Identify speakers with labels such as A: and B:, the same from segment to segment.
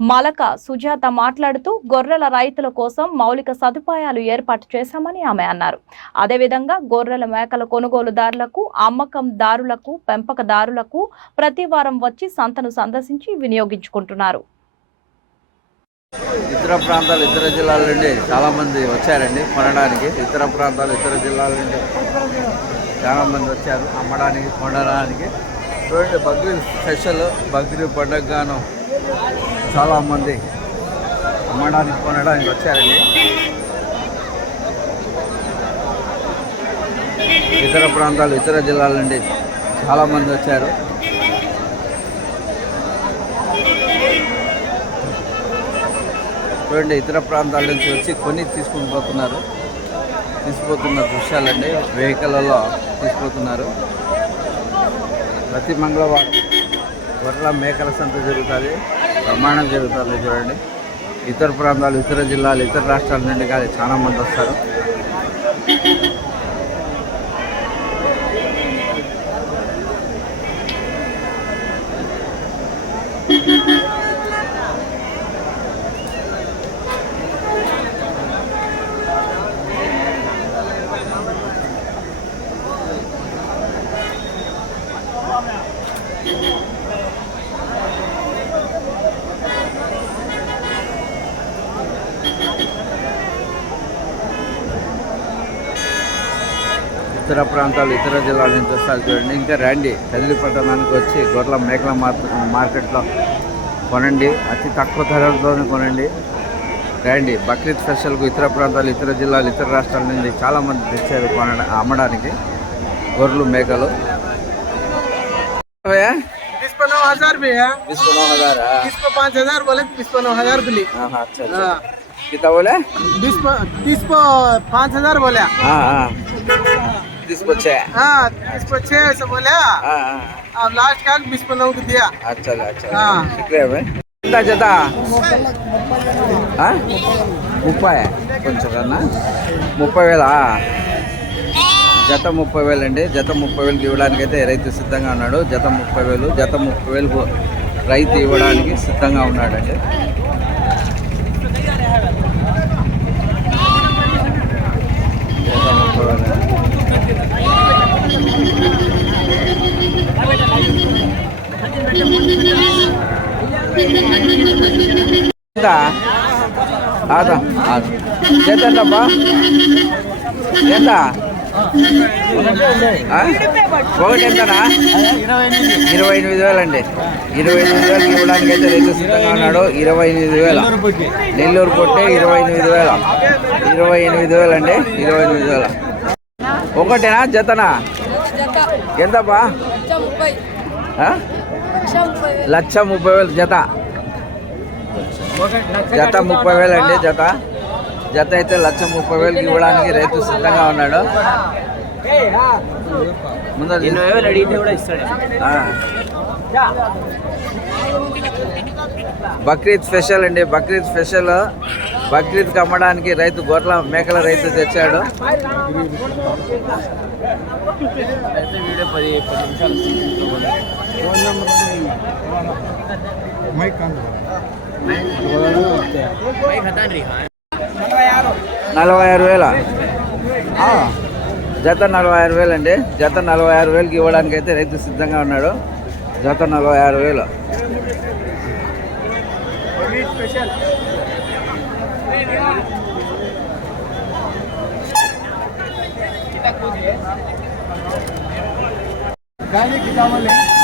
A: Malaka Sujatha మాట్లాడుతూ గొర్రెల రైతుల కోసం మౌలిక సదుపాయాలు ఏర్పాటు చేశామని ఆమె అన్నారు. అదేవిధంగా గొర్రెల మేకల కొనుగోలుదారులకు అమ్మకందారులకు పెంపకదారులకు ప్రతి వారం వచ్చి సంతను సందర్శించి వినియోగించుకుంటున్నారు.
B: ఇతర ప్రాంతాలు ఇతర జిల్లాల నుండి చాలామంది వచ్చారండి కొనడానికి. ఇతర ప్రాంతాలు ఇతర జిల్లాల నుండి చాలామంది వచ్చారు అమ్మడానికి కొనడానికి. చూడండి బక్రీద్ స్పెషల్. బక్రీద్ పండుగగాను చాలామంది అమ్మడానికి కొనడానికి వచ్చారండి. ఇతర ప్రాంతాలు ఇతర జిల్లాల నుండి చాలామంది వచ్చారు. చూడండి ఇతర ప్రాంతాల నుంచి వచ్చి కొని తీసుకుని పోతున్నారు. తీసుకుపోతున్న దృశ్యాలండి. వెహికల్లో తీసుకుపోతున్నారు. ప్రతి మంగళవారం గొర్రెల మేకల సంత జరుగుతుంది. ప్రమాణం జరుగుతుంది చూడండి. ఇతర ప్రాంతాలు ఇతర జిల్లాలు ఇతర రాష్ట్రాల నుండి కానీ చాలా మంది వస్తారు. ఇతర ప్రాంతాలు ఇతర జిల్లాల నుంచి వస్తారు చూడండి ఇంకా రండి కదిలి పట్టణానికి వచ్చి గొర్రెల మేకల మార్కెట్ మార్కెట్లో కొనండి అతి తక్కువ ధరలతోనే కొనండి రండి బక్రీద్ స్పెషల్కు ఇతర ప్రాంతాలు ఇతర జిల్లాలు ఇతర రాష్ట్రాల నుండి చాలామంది తెచ్చారు కొన అమ్మడానికి గొర్రెలు మేకలు
C: इसको नौ हजार भी है
B: తీసుకున్న హజారా
C: इसको पाँच हजार बोले तो इसको नौ हजार भी ली
B: ఆహా, అచ్చా అచ్చా. కితా బోలే
C: बीस को तीस को पाँच हजार बोले
B: ఆ, ఆ. తీసుకొచ్చా
C: हाँ तीस को छह से बोले
B: ఆ, ఆ.
C: अब लास्ट का बीस को नौ को दिया
B: అచ్చలే అచ్చలే
C: ఆ.
B: శుక్రియా భాయ్ ఎంత జత ఆ? ముప్పై కొంచెం కన్నా ముప్పై వేలా జత ముప్పై వేలు అండి జత ముప్పై వేలకి ఇవ్వడానికి అయితే రైతు సిద్ధంగా ఉన్నాడు జత ముప్పై వేలు జత ముప్పై వేలకు రైతు ఇవ్వడానికి సిద్ధంగా ఉన్నాడండి జత ముప్పై వేలు ఆదా ఎంత? ఒకటి ఎంతనా ఇరవై ఎనిమిది వేలు అండి ఇరవై ఎనిమిది వేలకి ఇవ్వడానికి అయితే రైతు సిద్ధంగా ఉన్నాడు. ఇరవై ఎనిమిది వేల. నెల్లూరు కొట్టే ఇరవై ఎనిమిది వేల. ఇరవై ఎనిమిది వేలు అండి ఇరవై ఎనిమిది వేల. ఒకటేనా? జతనా? ఎంతబ్బా? లక్ష ముప్పై వేలు జత. జత ముప్పై వేలు అండి జత. జత అయితే లక్ష ముప్పై వేలకి ఇవ్వడానికి రైతు సిద్ధంగా ఉన్నాడు. ముందర
D: ఎనభై వేలు అడిగితే కూడా ఇస్తాడు.
B: ఆ. బక్రీద్ స్పెషల్ అండి బక్రీద్ స్పెషల్. బక్రీద్కి అమ్మడానికి రైతు గొర్రెల మేకల రైతు తెచ్చాడు.
D: వీడియో పది పది నిమిషాలు మైక్ హతాన్ రీ
B: నలభై ఆరు వేల ఆ. జత నలభై ఆరు వేలు అండి జత నలభై ఆరు వేలకి ఇవ్వడానికి అయితే రైతు సిద్ధంగా ఉన్నాడు జత నలభై ఆరు వేలు
C: गाड़ी की चावल है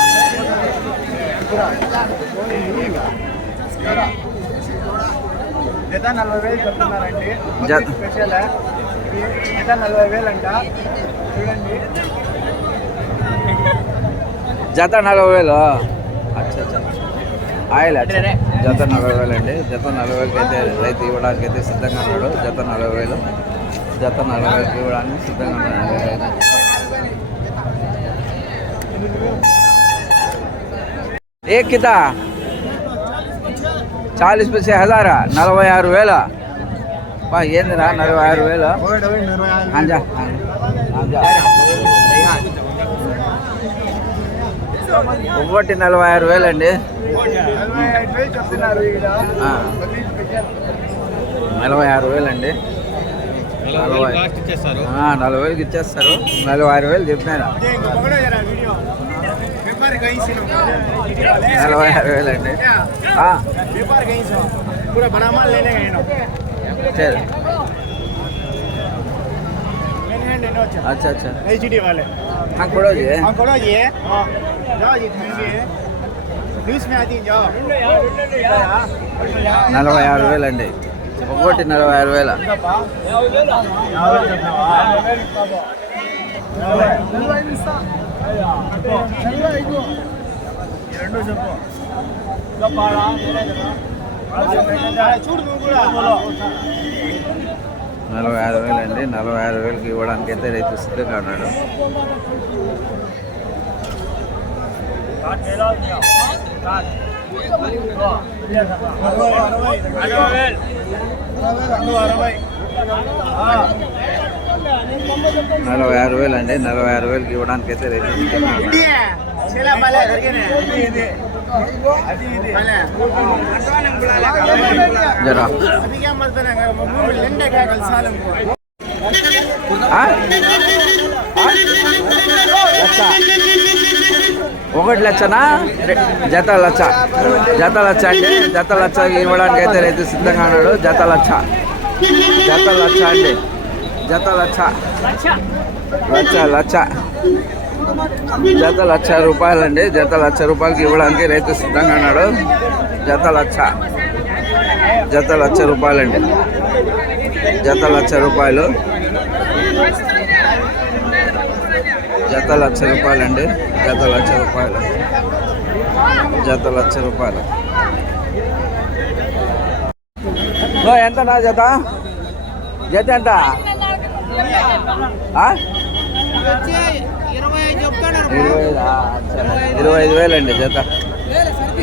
C: జత నలభై వేలు చెప్తున్నారండి
B: జత.
C: స్పెషల్ జత నలభై వేలు అంట చూడండి
B: జత నలభై వేలు అచ్చా ఆయిల్ జత నలభై వేలు అండి జత నలభై వేలకి అయితే రైతు ఇవ్వడానికి అయితే సిద్ధంగా ఉన్నాడు. జత నలభై వేలు జత నలభై వేలకి ఇవ్వడానికి సిద్ధంగా ఉన్నాడు. ఏ కితా. చాలీస్ పైసే హజారా నలభై ఆరు వేల. బా ఏందిరా నలభై ఆరు వేలు? అంజా. ఒకటి నలభై ఆరు వేలు అండి.
C: నలభై
B: ఆరు వేలు అండి. నలభై. నలభై వేలకి ఇచ్చేస్తారు. నలభై ఆరు వేలు చెప్పినారు. నలభై ఆరు వేలు అండి ఆ,
C: व्यापार कहीं से हो। पूरा बड़ा माल लेने गए नो
B: సరే
C: लेने हैं लेने अच्छा
B: అచ్చా అచ్చా
C: एचडी वाले
B: हाँ खोड़ो जी
C: हाँ खोलो जी हाँ जाओ जी थैंक यू न्यूज़ में आती हैं, जाओ
B: నలభై ఆరు వేలు అండి ఒకటి నలభై ఆరు వేల
C: రెండు
B: నలభై ఆరు వేలు అండి నలభై ఆరు వేలకి ఇవ్వడానికి అయితే రైతు సిద్ధంగా ఉన్నాడు.
C: అరవై అరవై అరవై అరవై.
B: నలభై ఆరు వేలు అండి నలభై ఆరు వేలకి ఇవ్వడానికి అయితే రేట్ ఒకటి లచ్చనా జత లచ్చ జత లచ్చ అండి. జత లచ్చ ఇవ్వడానికి అయితే రైతు సిద్ధంగా ఉన్నాడు. జత లచ్చ జత లచ్చ అండి. జత లచ్చ లచ్చ లచ్చ జత లక్ష రూపాయలండి జత లక్ష రూపాయలకి ఇవ్వడానికి రైతు సిద్ధంగా ఉన్నాడు జత లక్ష జత లక్ష రూపాయలండి జత లక్ష రూపాయలు జత లక్ష రూపాయలండి జత లక్ష రూపాయలు జత లక్ష రూపాయలు ఓ, ఎంతనా జత జత ఎంత? ఇరవై ఐదా? ఐదు వేలండి జత.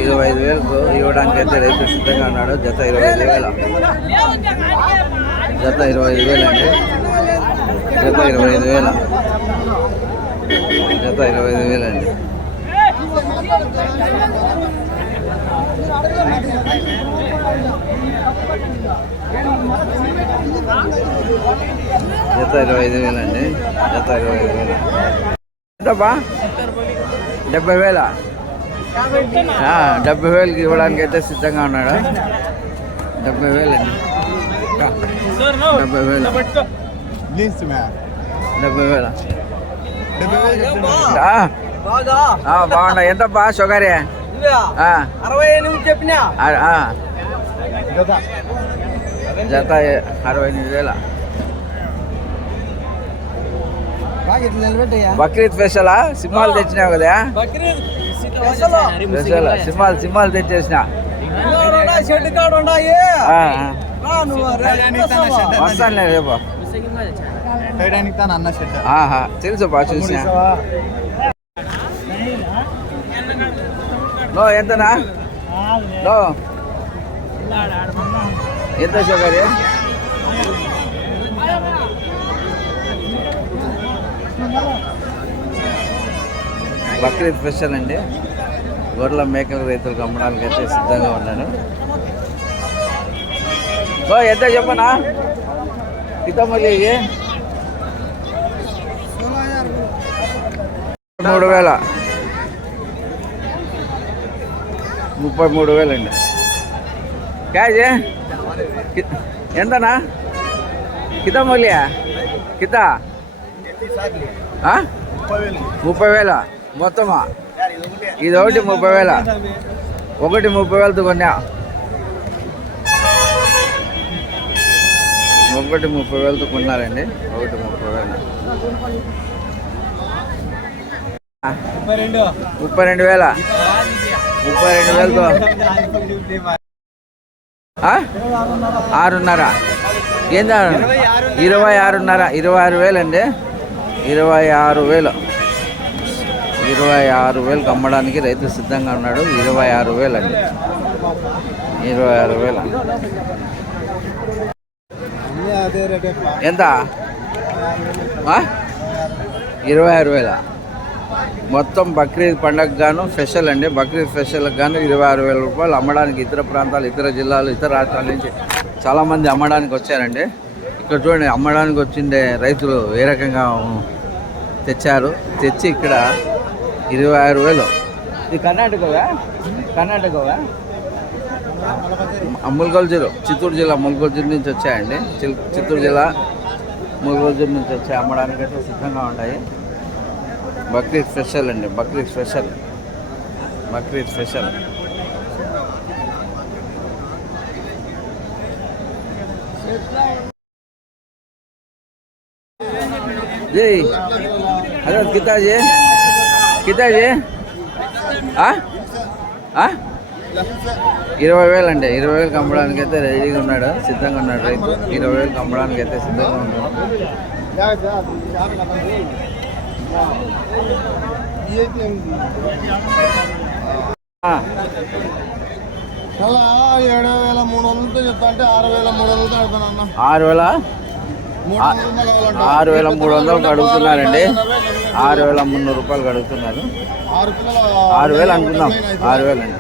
B: ఇరవై ఐదు వేలకు ఇవ్వడానికి అయితే రైతు సిద్ధంగా ఉన్నాడు. జత ఇరవై ఐదు వేల. జత ఇరవై ఐదు వేలండి జత ఇరవై ఐదు వేల. జత ఇరవై ఐదు వేలండి జత ఇరవై ఐదు వేలు అండి. జత ఇరవై ఐదు వేలు. ఎంతబ్బా? డెబ్బై వేలా? డెబ్బై వేలకి ఇవ్వడానికి అయితే సిద్ధంగా ఉన్నాడు? డెబ్బై వేలు
C: అండి.
B: డెబ్బై వేలు.
C: డెబ్బై వేల?
B: బాగున్నా. ఎంతబ్బా బా
D: అరవై ఎనిమిది చెప్పినా
C: జత
B: అరవై ఎనిమిది వేల? బక్రీద్ స్పెషలా? సింహాలు తెచ్చినావు కదా? స్పెషల్? సింహాలు సింహాలు తెచ్చేసిన. వస్తానులే రేపు.
C: చేయడానికి తాను అన్న షెడ్
B: ఆహా తెలుసు బా చూసిన. నో ఎంతనా? నో ఎంత షుగర్ బక్రీద్ స్పెషల్ అండి. గొర్రెల మేకల రైతులకు అమ్మడానికి అయితే సిద్ధంగా ఉన్నాను. ఓ ఎంత చెప్పనా? ఇతమల్లి మూడు వేల ముప్పై మూడు వేలండి క్యాజీ కి- ఎంతనా? కిత కితా కిత ముప్పై వేల. మొత్తమా? ఇది ఒకటి. ముప్పై వేల? ఒకటి ముప్పై వేలతో కొన్నా? ఒకటి ముప్పై వేలతో కొన్నారండి. ఒకటి ముప్పై వేలు.
D: ముప్పై రెండు.
B: వేల? ముప్పై రెండు వేలతో? ఆరున్నర. ఏందా ఇరవై ఆరున్నర. ఇరవై ఆరు వేలు అండి ఇరవై ఆరు వేలు. ఇరవై ఆరు వేలకు అమ్మడానికి రైతు సిద్ధంగా ఉన్నాడు. ఇరవై ఆరు వేలు అండి ఇరవై ఆరు వేలు. ఎంత? ఇరవై ఆరు వేల. మొత్తం బక్రీద్ పండగ గాను స్పెషల్ అండి. బక్రీద్ స్పెషల్కి గాను ఇరవై ఆరు వేల రూపాయలు అమ్మడానికి ఇతర ప్రాంతాలు ఇతర జిల్లాలు ఇతర రాష్ట్రాల నుంచి చాలామంది అమ్మడానికి వచ్చారండి. ఇక్కడ చూడండి అమ్మడానికి వచ్చిండే రైతులు ఏ రకంగా తెచ్చారు. తెచ్చి ఇక్కడ ఇరవై ఆరు వేలు. ఇది కర్ణాటకవా? కర్ణాటకవా? ముల్గోల్జీరు చిత్తూరు జిల్లా ముల్గోల్జీరు నుంచి వచ్చాయండి. చిత్తూరు జిల్లా ముల్గోల్జీరు నుంచి వచ్చాయి అమ్మడానికి అయితే సిద్ధంగా ఉంటాయి. బక్రీద్ స్పెషల్ అండి బక్రీద్ స్పెషల్. బక్రీద్ స్పెషల్. जी हजरत कितना जी कितना जी ఆ? ఆ? ఇరవై వేలు అండి ఇరవై వేలు అమ్మడానికి అయితే రెడీగా ఉన్నాడు సిద్ధంగా ఉన్నాడు రైతు ఇరవై వేలు అమ్మడానికి అయితే సిద్ధంగా ఉన్నాడు ఆ,
C: అలా ఏడు వేల మూడు వందలతో చెప్తా అంటే ఆరు వేల మూడు వందలతో అడుగుతాను అన్న
B: ఆరు వేల ఆరు వేల మూడు వందలు అడుగుతున్నారండి ఆరు వేల మున్నూరు రూపాయలు అడుగుతున్నారు
C: ఆరు
B: ఆరు వేలు అనుకుందాం. ఆరు వేలు అండి